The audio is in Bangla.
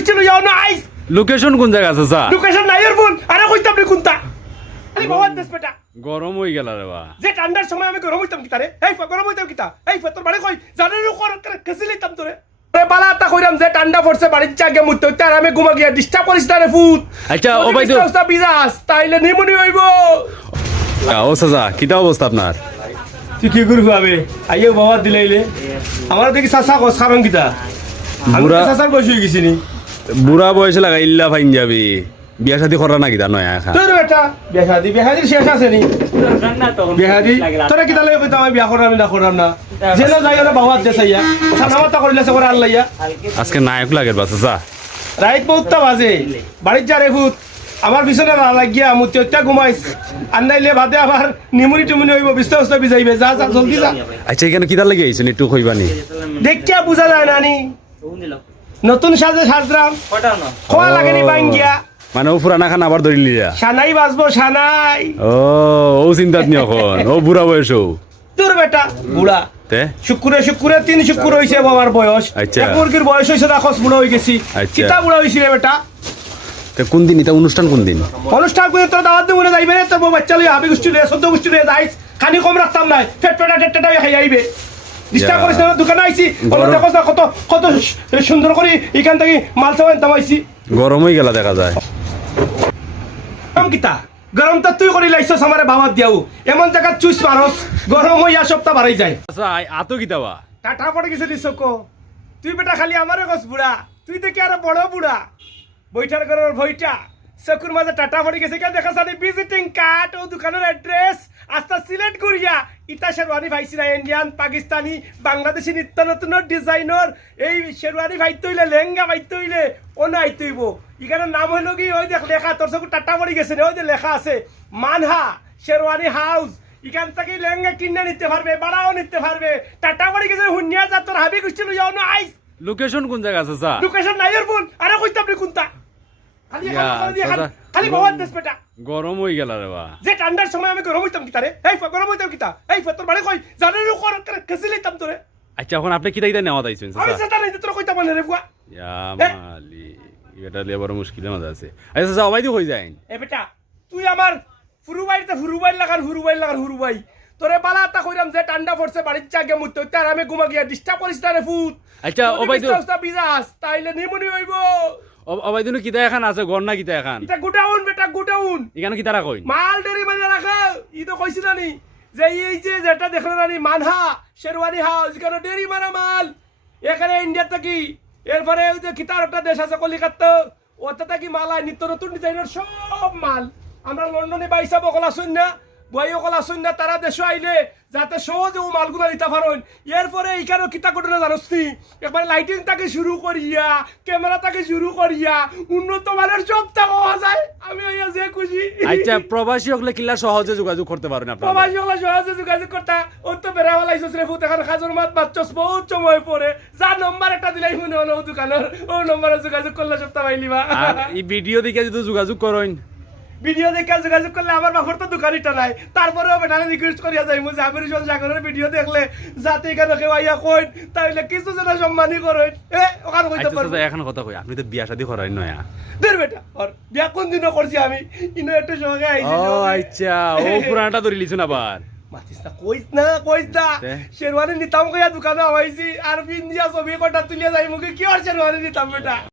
গুষ্টি লইয়া না আইস লোকেশন কোন জায়গা আছে স্যার? লোকেশন নাই এর ফোন আরে কইতাম নি কোনটা আরে বাবা দেশ বেটা গরম হয়ে গেল রে বা। যে ঠান্ডার সময় আমি গরম হইতাম কিতা রে এই গরম হইতাম কিতা এই তোর বাড়ি কই জানেন কর কেসি লইতাম তোরে রে বালা তা কইরাম যে ঠান্ডা পড়ছে বাড়ির চাগে মুতে তার আমি ঘুমা গিয়া ডিস্টার্ব করিস না রে ফুট আচ্ছা ও ভাই তো অবস্থা বিজাস তাইলে নিমুনি হইব ও চাচা কিটা অবস্থা আপনার? তুই কি করবি আবে আইও বাবা দিলাইলে আমার দেখি চাচা কস কারণ কিতা আমি বুড়া- চাচার বয়স হয়ে গেছি নি বুড়া বয়সে লাগা ইল্লা ফাইন যাবি, বিয়া শাদি করা না কিটা নয় এখন? তোর বেটা বিহাদি শেষ আছে নি বিহাদি তোরা কিতা লাগে কইতাম আমি বিয়া করাম না করাম না যেন যাই ওরা বাবা দে চাইয়া সানামাতা করিলে সে করে আল্লাইয়া আজকে নায়ক লাগে বা চাচা। রাইত বহুতটা বাজে বাড়ির যা রেখুত আমার পিছনে না লাগিয়া মুতি হত্যা ঘুমাইস আন্দাইলে বাদে আবার নিমুনি টুমুনি হইব বিস্তা উস্তা বিজাইবে যা যা জলদি যা আচ্ছা এখানে কিটা লাগে আইছেন একটু কইবানি? দেখিয়া বুঝা যায় নানি নতুন সাজে সাজরাম খোয়া লাগেনি বাঙ্গিয়া মানে ও পুরানা খান আবার ধরি লিয়া? সানাই বাজবো সানাই ও চিন্তাত নি এখন ও বুড়া বয়স ও তোর বেটা বুড়া তে শুক্রে 3 শুক্র হইছে বাবার বয়স আচ্ছা। এক মুরগির বয়স হইছে রাখস বুড়া হই গেছি আচ্ছা। কিতা বুড়া হইছি রে বেটা তে কোন দিন এটা অনুষ্ঠান কোন দিন? অনুষ্ঠান করে তোর দাওয়াত দিয়ে মনে যাইবে তোর বাচ্চা লই হাবি গোষ্ঠী রে সদ্য গোষ্ঠী রে যাইস খানি কম রাখতাম নাই ফেটটা টেটটা খাই আইবে ডিস্টার্ব করিস না দোকানে আইছি ওরা দেখো না কত কত সুন্দর করে এখান থেকে মাল সামান তামাইছি গরম হয়ে গেল দেখা যায়। গরম কিতা গরম তো তুই করি লাইছস আমারে বাবাত দিয়াও এমন জায়গা চুইস মারস গরম হইয়া সপ্তাহ বাড়াই যায় আচ্ছা আতো কিটা বা? টাটা পড়ে গেছে দিছকো তুই বেটা খালি আমারে গছ বুড়া তুই দেখি আরো বড় বুড়া বৈঠার ঘরের ভইটা চকুর মাঝে টাটা পড়ে গেছে কেন দেখা জানি ভিজিটিং কার্ড ও দোকানের অ্যাড্রেস আস্তা সিলেক্ট করিয়া ইতা শেরওয়ানি ভাইছি না ইন্ডিয়ান পাকিস্তানি বাংলাদেশি নিত্য নতুন ডিজাইনার এই শেরওয়ানি ভাইতে হইলে লেহেঙ্গা ভাইতে হইলে অন্য আইতে হইব এখানে নাম হইল কি ওই দেখ লেখা তোর চকুর টাটা পড়ে গেছে ওই যে লেখা আছে মানহা শেরওয়ানি হাউস এখান থেকে লেহেঙ্গা কিনে নিতে পারবে বাড়াও নিতে পারবে টাটা পড়ে গেছে হুনিয়া যা তোর হাবি গুষ্টি লইয়াও না আইস লোকেশন কোন জায়গা আছে স্যার? লোকেশন নাই এর ফোন আরে কইতাম নি কোনটা খালি ইয়া, খালি চাচা। খালি বাবার দেশ বেটা গরম হয়ে গেল রে বা। যে ঠান্ডার সময় আমি গরম হইতাম কিতা রে এই গরম হইতাম কিতা এই তোর বাড়ি কই জানেন কর কেসি লইতাম তোরে আচ্ছা এখন আপনি কিটা কিটা নেওয়া দাইছেন আমি চাচা? সেটা নাই তোর কইতাম না রে বুয়া ইয়া মালি এটা লিয়ে বড় মুশকিলের মধ্যে আছে। আচ্ছা চাচা অবাই দি কই যাইন? এ বেটা তুই আমার ফুরুবাই লাগার হুরুবাই তোরে বালা তা কইরাম যে ঠান্ডা পড়ছে বাড়ির চাগে মুতে তার আমি ঘুমা গিয়া ডিস্টার্ব করিস না রে ফুট আচ্ছা অবাই দি বিজাস তাইলে নিমুনি হইব অবাই দিন কিটা এখন আছে গর না কিটা এখন? এটা গুডাউন বেটা গুডাউন এখানে কিটারা কইন? মাল ডেরি মানে রাখা ই তো কইছি না নি যে এই যে যেটা দেখলো না নি মানহা শেরওয়ানি হাউস এখানে ডেরি মারা মাল এখানে ইন্ডিয়া থেকে এরপরে ওই যে কিতার একটা দেশ আছে কলিকাতা ওটা থেকে মাল আয় নিত্য নতুন ডিজাইনের সব মাল আমরা লন্ডনে বাইসা বকলা শুন না বই কলা শুন না তারা দেশে আইলে যাতে সহজে ও মালগুলো নিতে পারেন এরপরে এইখানে কিতা ঘটনা জানোস নি একবার লাইটিং থেকে শুরু করিয়া ক্যামেরা থেকে শুরু করিয়া উন্নত মানের সব পাওয়া যায় আমি হইয়া যে খুশি আচ্ছা প্রবাসী হলে কিলা সহজে যোগাযোগ করতে পারেন আপনারা? প্রবাসী হলে সহজে যোগাযোগ করতা ও তো বেড়া লাইছস রে ফুট এখন খাজুর মাত বাচ্চস বহুত সময় পরে যা নম্বর একটা দিলাই মনে হলো ও দোকানের ও নম্বরে যোগাযোগ করলে সপ্তাহ পাইলিবা আর এই ভিডিও দেখে যদি যোগাযোগ করেন ভিডিও দেখে যোগাযোগ করলে আমার বাপর তো দোকানিটা নাই তারপরেও বেটারে রিকোয়েস্ট করিয়া যাই মুঝে আমির সাগরের ভিডিও দেখলে যাতে এখানে কেউ আইয়া কইন তাইলে কিছু যেন সম্মানই করেন ওখানে কইতে আচ্ছা পারবো চাচা এখন কথা কই আপনি তো বিয়া শাদি করাই নয়া? দের বেটা আর বিয়া কোন দিনও করছি আমি ইনো একটু সঙ্গে আইছি ও আচ্ছা ও পুরানাটা ধরে লিছুন আবার? মাতিস না কইস না শেরওয়ানি নিতাম কইয়া দোকানে আইছি আর পিন দিয়া ছবি কটা তুলিয়া যাই মুখে কি আর শেরওয়ানি নিতাম বেটা